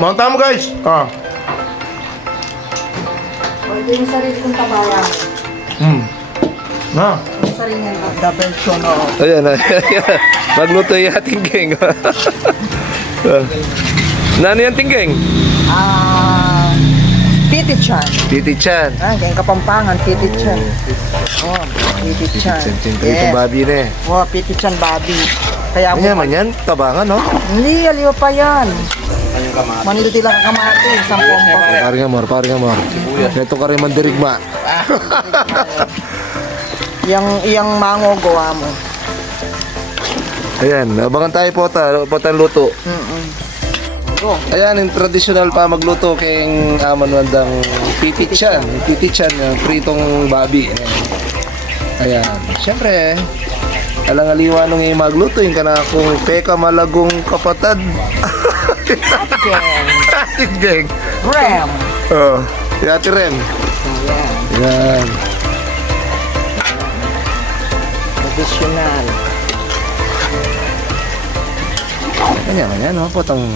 Monta mo guys. Ah. O, ito yung sarili kong tabayan. Na. Yung sarili ng the version of Ayan, ayan. Magluto yung ating geng. Nano yung tinggeng? Pitichan. Titi-chan. Geng Kapampangan, Pitichan. Oh, Pitichan. Itong babi na eh. Oh, Pitichan babi. Kaya Ano yaman yan? Tabangan, no? Hindi, aliw pa yan. Manilo lang kamati, isang pombo. Paring amor. Ito ka rin mandirigma. Yang mango gawa mo. Ayan, abangan tayo potang luto. Go. Ayan, yung traditional pa magluto kay aman wandang pitichan. Pitichan, pritong babi. Ayan, syempre, alang-aliwa nung yung magluto, yung kana kung peka malagong kapatad. Geng. Atit geng. Ram. Oh, Ate Rem. Ayan. Ayan. Traditional. Ayan, no? Potang...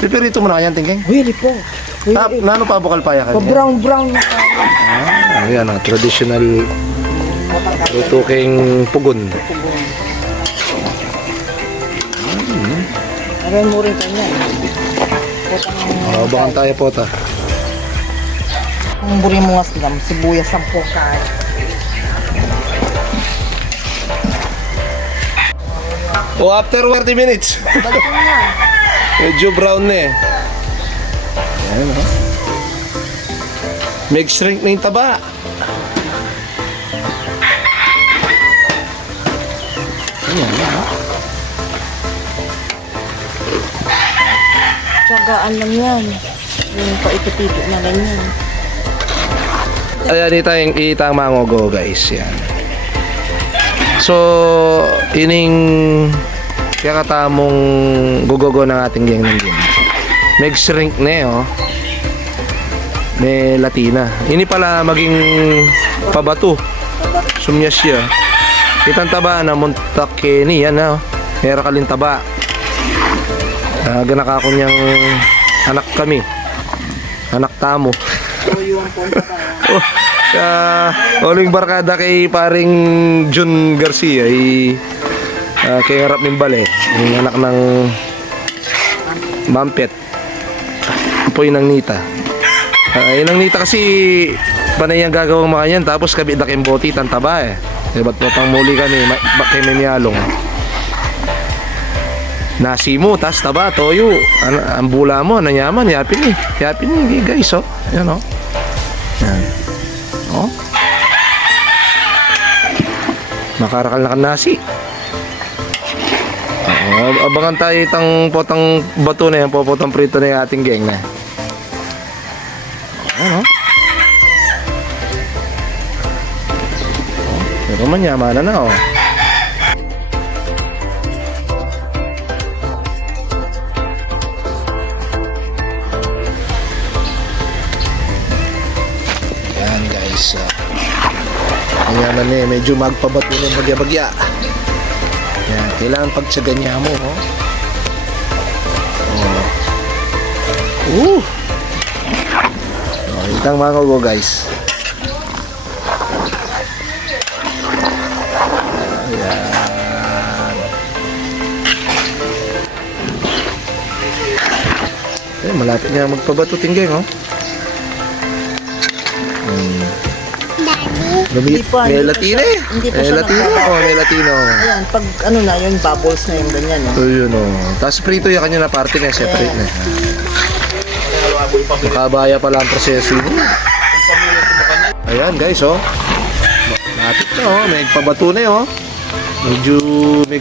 Pipirito mo na kanyang tingking? Really po. Nano pa bukal pa yan? Brown na tayo. Ayan, traditional luto kayong pugon. Aray mo rin kanya. Abangan tayo pota. Ang buri mo nga sila, sibuyas ang pokay. Oh, after 40 minutes. Balik mo na. Medyo brown na eh. Ayan, oh. Make shrink na yung taba. Ayan, oh. Tsagaan lang yan. Yung paikot-ikot na ganyan. Ayan, itang mangogo guys. Yan. So, ining kaya katamong gugogo ng ating geng ng geng. Meg shrink na eh, oh. May latina. Ini pala maging pabato. Sumya siya. Itang taba na muntakeni yan, oh. Meron kalin taba. Ganak ako niyang anak kami. Anak tamo. Oling barkada kay paring Jun Garcia ay kay Harap Mimbale, yung anak ng Mampet. Apoy ng Nita. Yung Nita kasi panay ang gagawang mga yan, tapos kabit na kayong boti, tantaba eh. Ba't mo pang muli kami, bakit may miyalong. Nasi mo, tas taba, toyo. Ang bula mo, nanyaman, yapin eh. Yapin eh, guys, oh. Yan, oh. Yan. Oh. Makarakal na nasi. Abangan tayo itang potang bato na yan, potang prito na yung ating geng na. Ano? Pero manyamana na, oh. Yan guys. Manyaman na eh, medyo magpabato na yung bagya-bagya. Yan, kailangan pagtsagan niya mo, oh. Oh. Itang mga go, guys. Ayan. Eh, malapit niya magpabato tinggeng, oh. Hindi pa, May hindi pa Latina siya- eh. hindi pa May siya Latino. nagbabago. Oh, may Latino. Ayan, pag ano na, yung bubbles na yung ganyan. So yun, oh. Tapos prito yung kanya na party na, separate na. Makabaya pala ang proseso yun. Ayan guys, oh. Lapit na, oh. May pabato na, oh. Medyo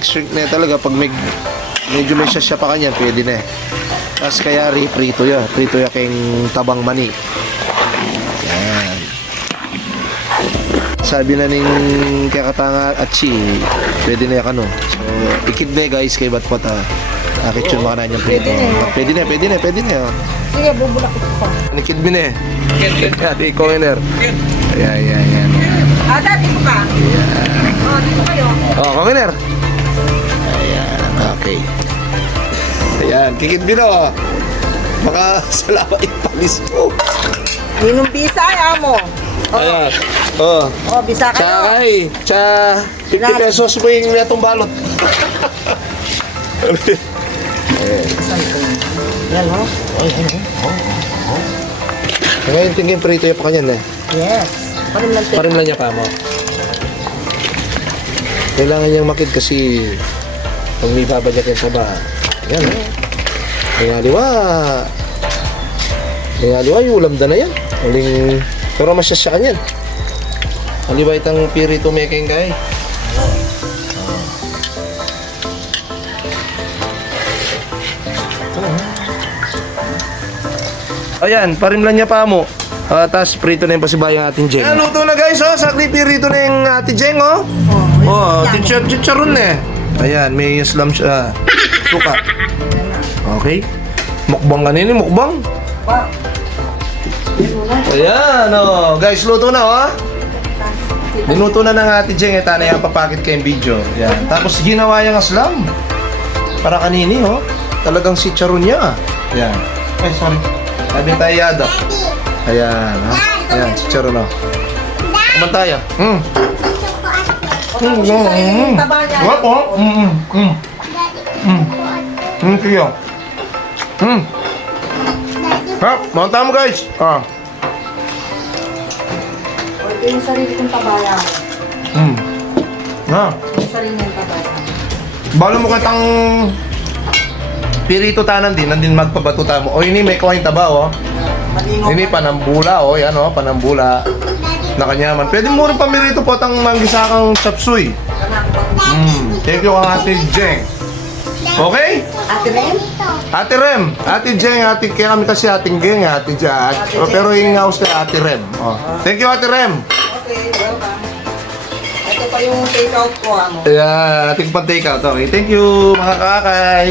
shrink na talaga. Pag medyo may sasya pa kanya, pwede na eh. Tapos kaya prito ya. Prito ya kayong tabang mani. Ayan. Sabi na ning kakatanga at chi, pwede na yan, ano. So, ikid na guys, kay Batpata. Akit yung mga nanyang prito. Pwede na. Oh. Sige, bubulak ko pa. Nikid mo na eh. Ate, container. Ayan. Dati ko ka? Dito kayo. Oh, container. Ayan, okay. Ayan, kikid bino. Baka salamat ipalis mo. Ninong bisa ay amo. Ayan. Oh. Oh, bisa kayo. Tsaka 50 pesos mo yung netong balot. Yan, oh. Ngayon tingin prito yung pa kanyan eh. Yes. Parim lang niya pa mo. Kailangan niyang makid kasi pag may babagyak yan sa baha. Yan eh. May aliwa. May aliwa yung ulam na yan. Uling, pero masyasyakan yan. Aliwa itang pirito making guy. Ayan, parimlan niya pa mo. Tapos prito na yung pasibayang ating Jeng. Ayan, luto na guys, oh. Sakli pirito na yung ating Jeng, oh. Oh, chicharon na eh. Ayan, may slam siya. Suka. Okay. Mukbang kanini, mukbang. Ayan, oh. Guys, luto na, oh. Niluto na ng ating Jeng. Ito na yung papakit kayong video. Ayan. Tapos ginawa yung aslam. Para kanini, oh. Talagang chicharon niya. Ayan. Ay, sorry. Sabi tayo yada. Ayan, ha? Ayan, chicharon, oh. Kuman tayo. What, oh? Kaya. Ha, manta mo guys. Ah. Ito yung sarili kong tabayan. Ha. Yung sarili ng tabayan. Balo mo katang pirito tanan din, nandin magpabatuta mo. O ini may kuhain taba, oh. Malingok. Ini panambula, oh. Yan, oh, panambula. Nakanyaman. Pwede mo rin pamirito po tang manggisakang chapsuy. Thank you ang Ate Jeng. Okay? Ate Rem? Ate Rem, Ate Jeng, kaya kami kasi ating Geng, Ate Jeng. Pero yung house kay Ate Rem. Oh. Thank you, Ate Rem. Okay, welcome. Ito pa yung take out ko, amo. Yeah, ating pang take out. Okay, thank you mga kakay.